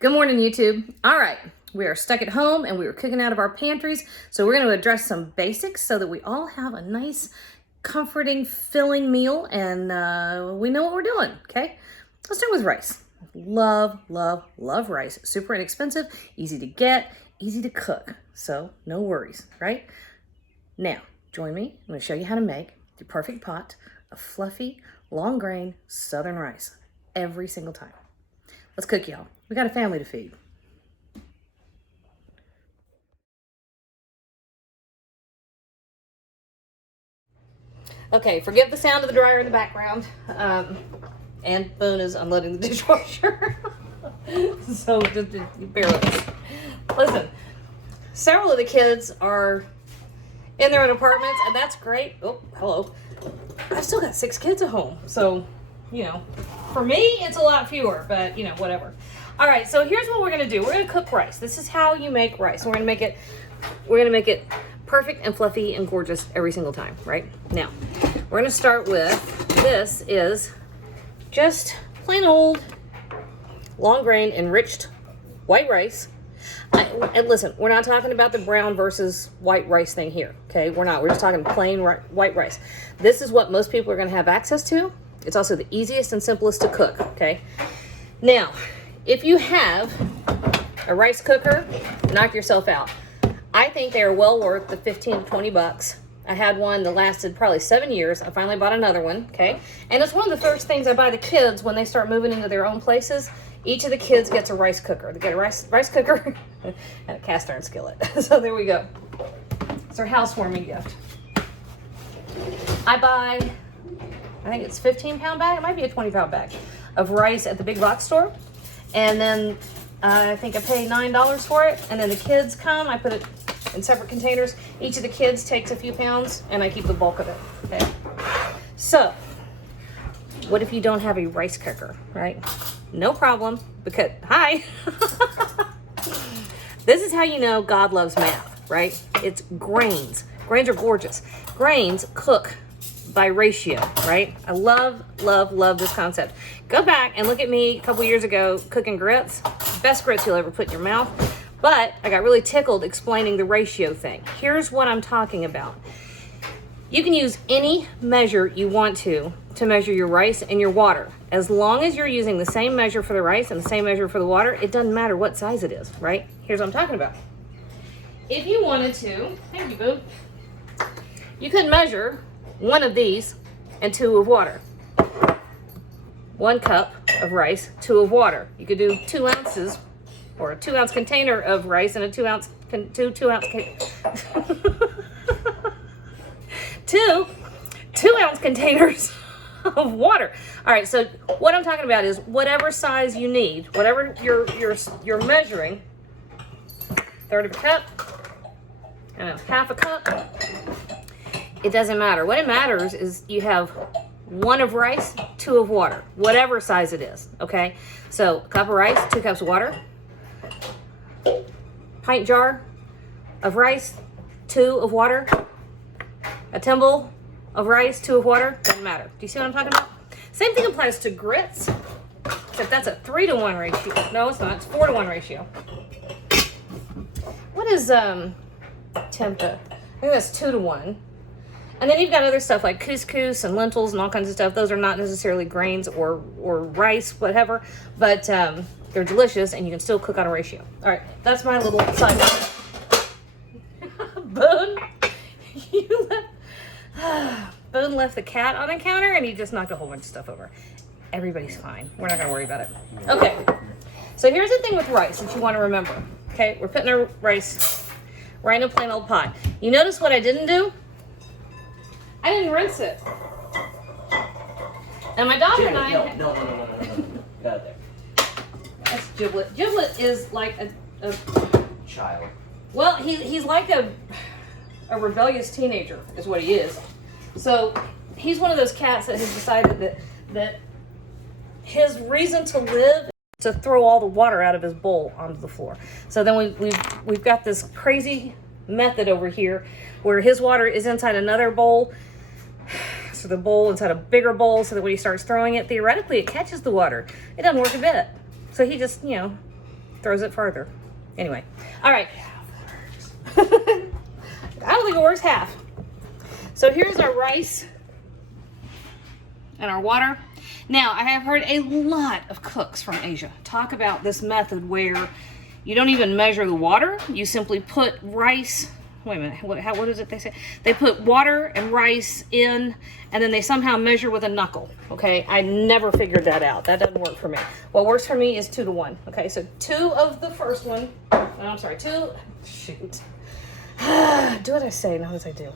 Good morning, YouTube. All right, we are stuck at home and we were cooking out of our pantries, so we're going to address some basics so that we all have a nice, comforting, filling meal, and we know what we're doing, okay? Let's start with rice. Love, love, love rice. Super inexpensive, easy to get, easy to cook, so no worries, right? Now, join me. I'm going to show you how to make the perfect pot of fluffy, long grain Southern rice every single time. Let's cook, y'all. We got a family to feed. Okay, forgive the sound of the dryer in the background. And Boone is unloading the dishwasher. So just bear with us. Listen, several of the kids are in their own apartments, and that's great. Oh, hello. I've still got 6 kids at home, so, you know, for me, it's a lot fewer, but, you know, whatever. All right, so here's what we're gonna do. We're gonna cook rice. This is how you make rice. We're gonna make it perfect and fluffy and gorgeous every single time, right? Now, we're gonna start with, this is just plain old long grain enriched white rice. And listen, we're not talking about the brown versus white rice thing here, okay? We're not. We're just talking plain white rice. This is what most people are gonna have access to. It's also the easiest and simplest to cook, okay? Now, if you have a rice cooker, knock yourself out. I think they are well worth the 15 to 20 bucks. I had one that lasted probably 7 years. I finally bought another one, okay? And it's one of the first things I buy the kids when they start moving into their own places. Each of the kids gets a rice cooker. They get a rice cooker and a cast iron skillet. So there we go. It's our housewarming gift. I buy, I think it's 15-pound bag. It might be a 20-pound bag of rice at the big box store. And then I think I pay $9 for it. And then the kids come, I put it in separate containers. Each of the kids takes a few pounds and I keep the bulk of it, okay? So, what if you don't have a rice cooker, right? No problem, because, hi. This is how you know God loves math, right? It's grains. Grains are gorgeous. Grains cook by ratio, right? I love, love, love this concept. Go back and look at me a couple years ago cooking grits. Best grits you'll ever put in your mouth. But I got really tickled explaining the ratio thing. Here's what I'm talking about. You can use any measure you want to measure your rice and your water. As long as you're using the same measure for the rice and the same measure for the water, it doesn't matter what size it is, right? Here's what I'm talking about. If you wanted to, thank you, boo. You could measure 1 of these and 2 of water. 1 cup of rice, 2 of water. You could do 2 ounces or a 2-ounce container of rice and a 2-ounce, 2-ounce containers of water. All right, so what I'm talking about is whatever size you need, whatever you're measuring, 1/3 of a cup, I don't know, 1/2 a cup, it doesn't matter. What it matters is you have 1 of rice, 2 of water, whatever size it is, okay? So a cup of rice, 2 cups of water, pint jar of rice, 2 of water, a thimble of rice, 2 of water, doesn't matter. Do you see what I'm talking about? Same thing applies to grits, except that's a 3-to-1 ratio. No, it's not. It's 4-to-1 ratio. What is tempeh? I think that's 2-to-1. And then you've got other stuff like couscous and lentils and all kinds of stuff. Those are not necessarily grains or rice, whatever, but they're delicious and you can still cook on a ratio. All right, that's my little side note. Boone, Boone left the cat on the counter and he just knocked a whole bunch of stuff over. Everybody's fine. We're not gonna worry about it. Okay, so here's the thing with rice that you wanna remember. Okay, we're putting our rice right in a plain old pot. You notice what I didn't do? I didn't rinse it. And my daughter and I... No. Get out there. That's Giblet. Giblet is like a child. Well, he's like a rebellious teenager is what he is. So he's one of those cats that has decided that his reason to live is to throw all the water out of his bowl onto the floor. So then we've got this crazy method over here where his water is inside another bowl. So the bowl inside a bigger bowl so that when he starts throwing it, theoretically it catches the water. It doesn't work a bit. So he just, you know, throws it further. Anyway, all right. I don't think it works half. So here's our rice and our water. Now, I have heard a lot of cooks from Asia talk about this method where you don't even measure the water. You simply put rice, wait a minute, what is it they say? They put water and rice in, and then they somehow measure with a knuckle, okay? I never figured that out. That doesn't work for me. What works for me is 2 to 1, okay? So 2 of the first one, oh, I'm sorry, 2, shoot. Do what I say, not as I do.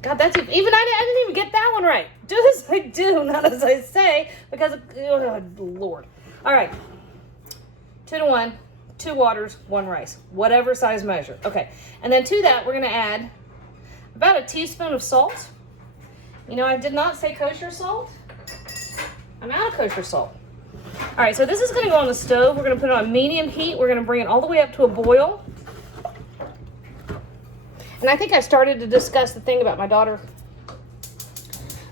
God, that's even I didn't even get that one right. Do as I do, not as I say, because oh, Lord. All right, 2 to 1, 2 waters, 1 rice, whatever size measure. Okay, and then to that we're gonna add about a teaspoon of salt. You know, I did not say kosher salt. I'm out of kosher salt. All right, so this is gonna go on the stove. We're gonna put it on medium heat. We're gonna bring it all the way up to a boil. And I think I started to discuss the thing about my daughter.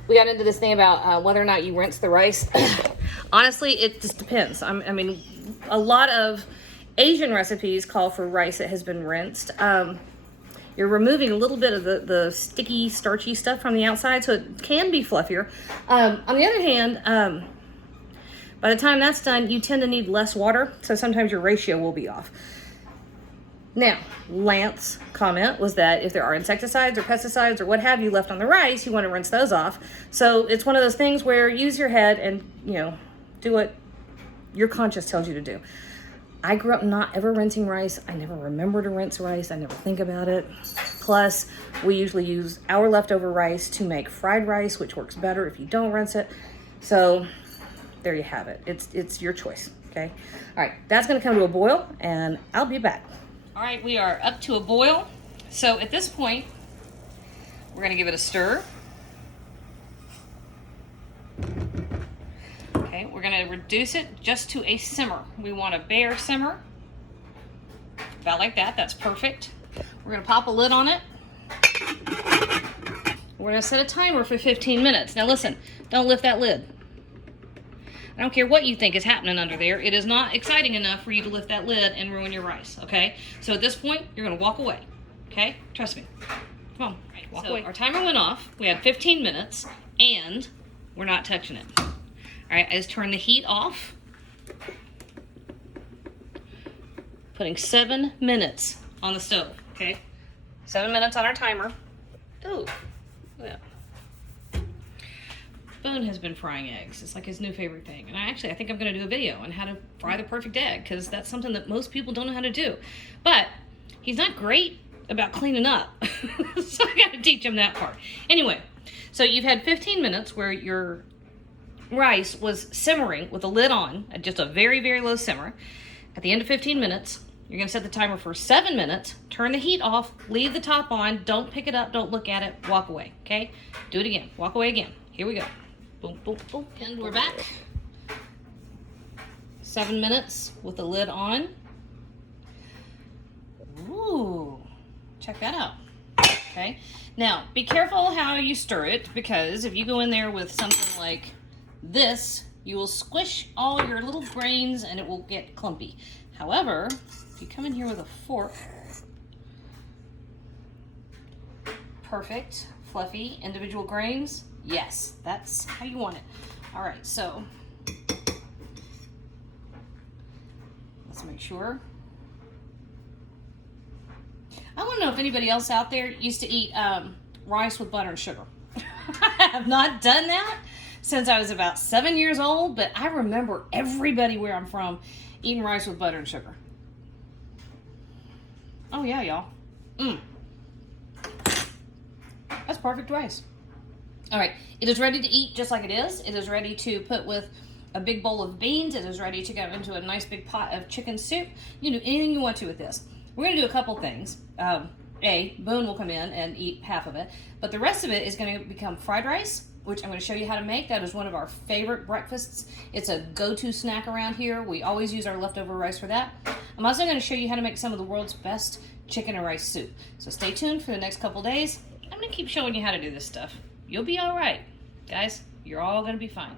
We got into this thing about whether or not you rinse the rice. Honestly, it just depends. I mean, a lot of Asian recipes call for rice that has been rinsed. You're removing a little bit of the sticky, starchy stuff from the outside, so it can be fluffier. On the other hand, by the time that's done, you tend to need less water, so sometimes your ratio will be off. Now, Lance's comment was that if there are insecticides or pesticides or what have you left on the rice, you want to rinse those off. So it's one of those things where use your head and, you know, do what your conscience tells you to do. I grew up not ever rinsing rice. I never remember to rinse rice. I never think about it. Plus, we usually use our leftover rice to make fried rice, which works better if you don't rinse it. So there you have it. It's your choice, okay? All right, that's going to come to a boil, and I'll be back. All right, we are up to a boil. So at this point, we're gonna give it a stir. Okay, we're gonna reduce it just to a simmer. We want a bare simmer, about like that, that's perfect. We're gonna pop a lid on it. We're gonna set a timer for 15 minutes. Now listen, don't lift that lid. I don't care what you think is happening under there. It is not exciting enough for you to lift that lid and ruin your rice, okay? So at this point, you're gonna walk away, okay? Trust me. Come on, walk away. Our timer went off. We had 15 minutes, and we're not touching it. All right, I just turned the heat off. Putting 7 minutes on the stove, okay? 7 minutes on our timer. Ooh, yeah. Boone has been frying eggs. It's like his new favorite thing. And I think I'm going to do a video on how to fry the perfect egg, because that's something that most people don't know how to do. But he's not great about cleaning up. So I got to teach him that part. Anyway, so you've had 15 minutes where your rice was simmering with the lid on at just a very, very low simmer. At the end of 15 minutes, you're going to set the timer for 7 minutes, turn the heat off, leave the top on, don't pick it up, don't look at it, walk away, okay? Do it again. Walk away again. Here we go. Boom, boom, boom. And we're back. 7 minutes with the lid on. Ooh, check that out. Okay, now be careful how you stir it, because if you go in there with something like this, you will squish all your little grains and it will get clumpy. However, if you come in here with a fork, perfect, fluffy, individual grains. Yes, that's how you want it. All right, so let's make sure. I want to know if anybody else out there used to eat rice with butter and sugar. I have not done that since I was about 7 years old, but I remember everybody where I'm from eating rice with butter and sugar. Oh yeah, y'all. That's perfect rice. All right, it is ready to eat just like it is. It is ready to put with a big bowl of beans. It is ready to go into a nice big pot of chicken soup. You can do anything you want to with this. We're gonna do a couple things. Boone will come in and eat half of it, but the rest of it is gonna become fried rice, which I'm gonna show you how to make. That is one of our favorite breakfasts. It's a go-to snack around here. We always use our leftover rice for that. I'm also gonna show you how to make some of the world's best chicken and rice soup. So stay tuned for the next couple days. I'm gonna keep showing you how to do this stuff. You'll be all right, guys. You're all gonna be fine.